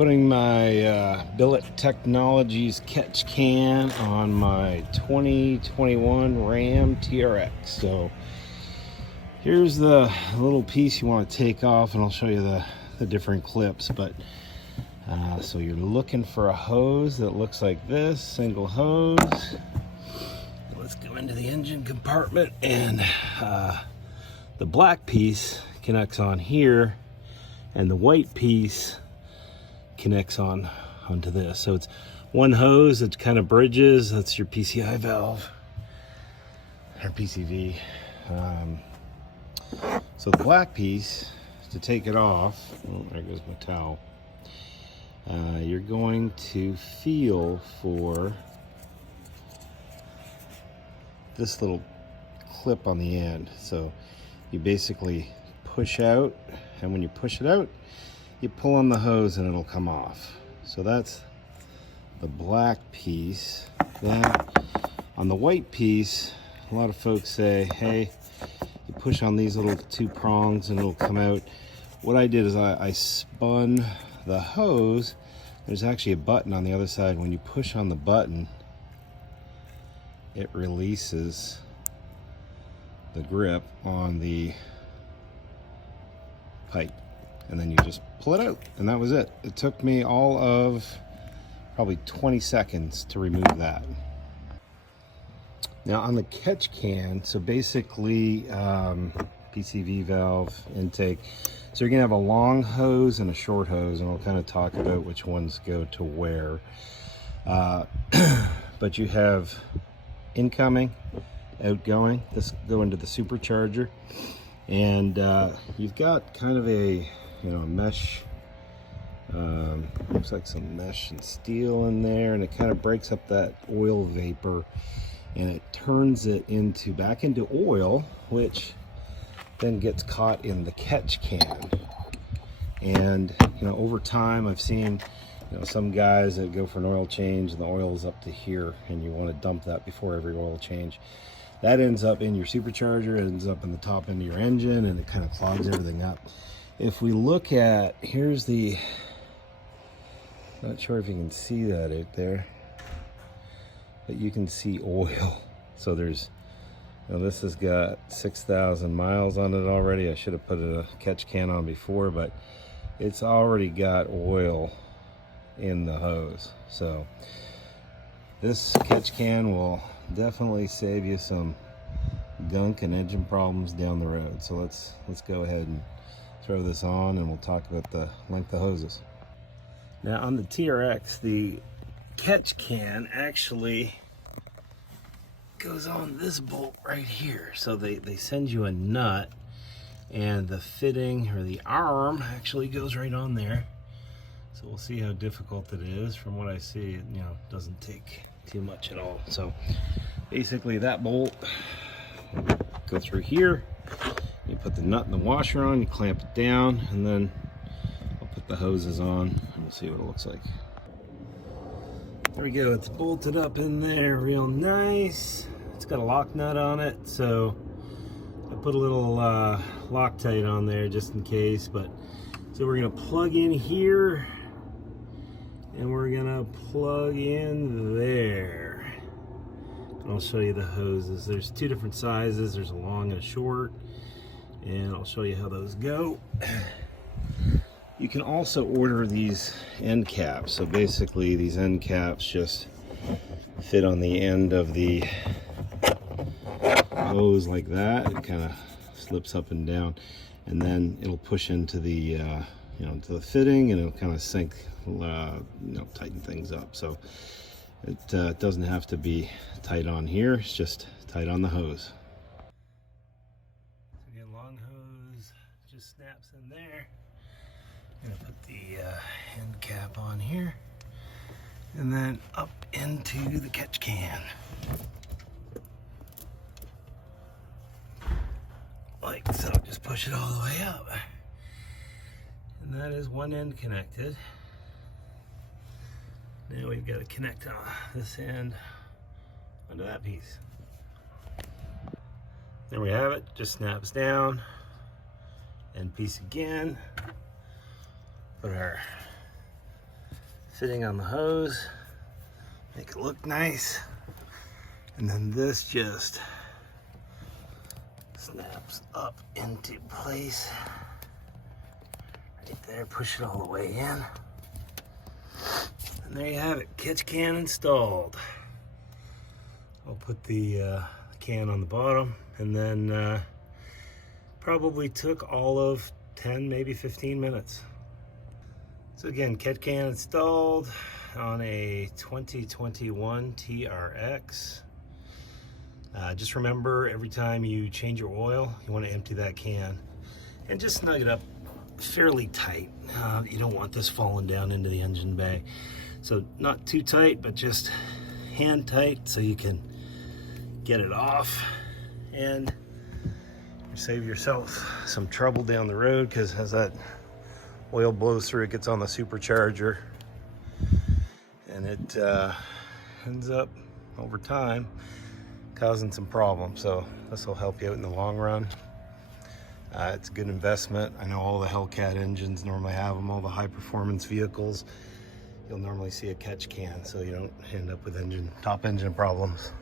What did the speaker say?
Putting my Billet Technologies catch can on my 2021 Ram TRX. So here's the little piece you want to take off, and I'll show you the different clips. But so you're looking for a hose that looks like this, single hose. Let's go into the engine compartment, and the black piece connects on here, and the white piece connects onto this. So it's one hose that kind of bridges. That's your PCI valve or PCV. So the black piece, to take it off, oh, there goes my towel. You're going to feel for this little clip on the end. So you basically push out, and when you push it out, you pull on the hose and it'll come off. So that's the black piece. Then on the white piece, a lot of folks say, hey, you push on these little two prongs and it'll come out. What I did is I spun the hose. There's actually a button on the other side. When you push on the button, it releases the grip on the pipe, and then you just pull it out, and that was it. It took me all of probably 20 seconds to remove that. Now on the catch can, so basically PCV valve intake, so you're gonna have a long hose and a short hose, and we'll kind of talk about which ones go to where. But you have incoming, outgoing. This go into the supercharger, and you've got kind of a mesh, looks like some mesh and steel in there, and it kind of breaks up that oil vapor, and it turns it back into oil, which then gets caught in the catch can. And over time I've seen some guys that go for an oil change and the oil's up to here, and you want to dump that before every oil change. That ends up in your supercharger, it ends up in the top end of your engine, and it kind of clogs everything up. If we look at, here's the, not sure if you can see that out there, but you can see oil. So there's, this has got 6,000 miles on it already. I should have put a catch can on before, but it's already got oil in the hose. So this catch can will definitely save you some gunk and engine problems down the road. So let's go ahead and throw this on, and we'll talk about the length of hoses. Now on the TRX, the catch can actually goes on this bolt right here. So they send you a nut, and the fitting, or the arm, actually goes right on there. So we'll see how difficult it is. From what I see, it doesn't take too much at all. So basically that bolt go through here, you put the nut and the washer on, you clamp it down, and then I'll put the hoses on and we'll see what it looks like. There we go, it's bolted up in there real nice. It's got a lock nut on it, so I put a little Loctite on there just in case. But so we're gonna plug in here, and we're gonna plug in there, and I'll show you the hoses. There's two different sizes, there's a long and a short, and I'll show you how those go. You can also order these end caps. So basically these end caps just fit on the end of the hose like that. It kind of slips up and down, and then it'll push into the to the fitting, and it'll kind of sink, tighten things up. So it doesn't have to be tight on here, it's just tight on the hose. So again, long hose just snaps in there. I'm gonna put the end cap on here, and then up into the catch can. Like so, just push it all the way up. And that is one end connected. Now we've got to connect this end onto that piece. There we have it, just snaps down. End piece again. Put our sitting on the hose, make it look nice. And then this just snaps up into place. Right there, push it all the way in. And there you have it, catch can installed. I'll put the can on the bottom, and then probably took all of 10, maybe 15 minutes. So again, catch can installed on a 2021 TRX. Just remember, every time you change your oil, you want to empty that can and just snug it up fairly tight. You don't want this falling down into the engine bay. So not too tight, but just hand tight so you can get it off and save yourself some trouble down the road, because as that oil blows through, it gets on the supercharger and it ends up over time causing some problems. So this will help you out in the long run. It's a good investment. I know all the Hellcat engines normally have them. All the high performance vehicles, you'll normally see a catch can, so you don't end up with top engine problems.